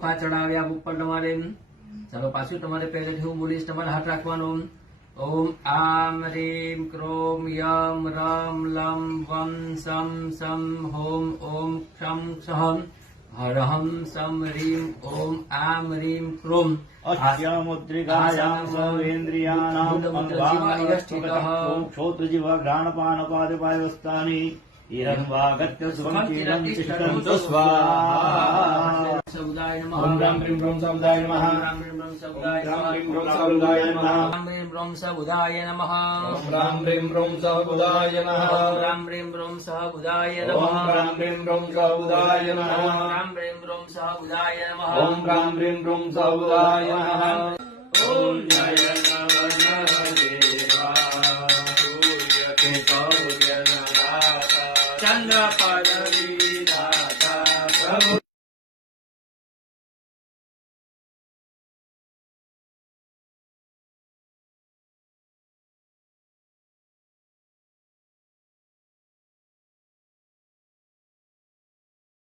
ચોખા ચડાવ્યા ઉપર તમારે. ચાલો પાછું તમારે પહેલેથી હું બોલીશ, તમારે હાથ રાખવાનો. ઓમ આમ રીમ ક્રોમ યમ રમ લમ વમ સમ સમ હોમ ઓમ ક્ષમ ક્ષમ હરહમ સમ રીમ ઓમ આમ રીમ ક્રોમ. अस्यामुद्रिकायां सर्वेन्द्रियाणाम् क्षोत्रजीव घ्राणपानपादपायवस्थानि हिरण्वागत्य सुखं क्षीरं तिष्ठन्तु स्वाहा. समुदाय नमः. ओम राम ह्रीं ब्रह्म समुदाय नमः. राम ह्रीं ब्रह्म समुदाय राम ह्रीं ब्रह्म समुदाय नमः. राम ह्रीं ब्रह्म समुदाय नमः. ओम राम ह्रीं ब्रह्म समुदाय नमः. राम ह्रीं ब्रह्म समुदाय नमः. ओम राम ह्रीं ब्रह्म समुदाय नमः. राम ह्रीं ब्रह्म समुदाय नमः. ओम राम ह्रीं ब्रह्म समुदाय नमः. ओम जय देवा सूर्य के सौर्य नगाता चंद्र